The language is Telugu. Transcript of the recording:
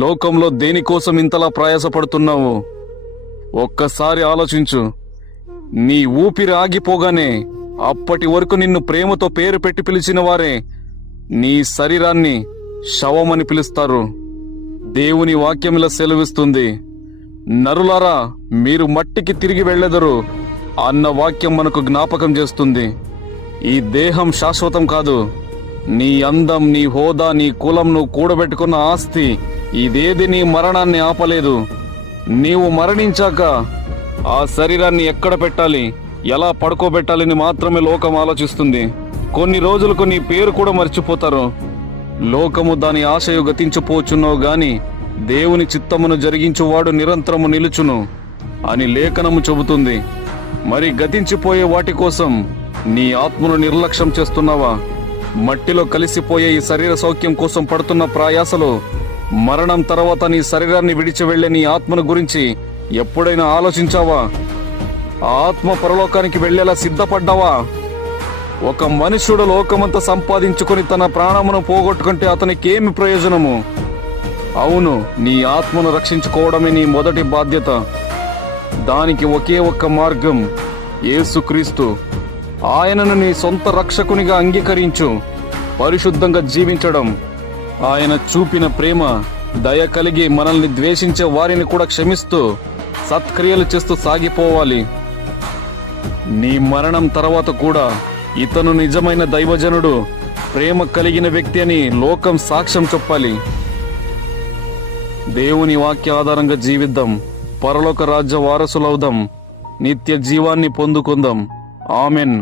లోకంలో దేనికోసం ఇంతలా ప్రయాసపడుతున్నావు? ఒక్కసారి ఆలోచించు. నీ ఊపిరి ఆగిపోగానే అప్పటి వరకు నిన్ను ప్రేమతో పేరు పెట్టి పిలిచిన వారే నీ శరీరాన్ని శవమని పిలుస్తారు. దేవుని వాక్యములా సెలవిస్తుంది, నరులారా మీరు మట్టికి తిరిగి వెళ్ళెదరు అన్న వాక్యం మనకు జ్ఞాపకం చేస్తుంది. ఈ దేహం శాశ్వతం కాదు. నీ అందం, నీ హోదా, నీ కులం, నువ్వు కూడబెట్టుకున్న ఆస్తి ఇదేది నీ మరణాన్ని ఆపలేదు. నీవు మరణించాక ఆ శరీరాన్ని ఎక్కడ పెట్టాలి, ఎలా పడుకోబెట్టాలని మాత్రమే లోకం ఆలోచిస్తుంది. కొన్ని రోజులకు నీ పేరు కూడా మర్చిపోతారు. లోకము దాని ఆశయు గతించిపోచున్నావు గాని దేవుని చిత్తమును జరిగించువాడు నిరంతరము నిలుచును అని లేఖనము చెబుతుంది. మరి గతించిపోయే వాటి కోసం నీ ఆత్మను నిర్లక్ష్యం చేస్తున్నావా? మట్టిలో కలిసిపోయే ఈ శరీర సౌఖ్యం కోసం పడుతున్న ప్రయాసలో మరణం తర్వాత నీ శరీరాన్ని విడిచి వెళ్లే నీ ఆత్మను గురించి ఎప్పుడైనా ఆలోచించావా? ఆ ఆత్మ పరలోకానికి వెళ్లేలా సిద్ధపడ్డావా? ఒక మనుష్యుడు లోకమంతా సంపాదించుకుని తన ప్రాణమును పోగొట్టుకుంటే అతనికి ఏమి ప్రయోజనము? అవును, నీ ఆత్మను రక్షించుకోవడమే నీ మొదటి బాధ్యత. దానికి ఒకే ఒక్క మార్గం, యేసుక్రీస్తు. ఆయనను నీ సొంత రక్షకునిగా అంగీకరించు. పరిశుద్ధంగా జీవించడం, ఆయన చూపిన ప్రేమ, దయ కలిగి మనల్ని ద్వేషించే వారిని కూడా క్షమిస్తూ సత్క్రియలు చేస్తూ సాగిపోవాలి. నీ మరణం తర్వాత కూడా ఇతను నిజమైన దైవజనుడు, ప్రేమ కలిగిన వ్యక్తి అని లోకం సాక్ష్యం చెప్పాలి. దేవుని వాక్య ఆధారంగా జీవిద్దాం. పరలోక రాజ్య వారసులవుదాం. నిత్య జీవాన్ని పొందుకుందాం. ఆమెన్.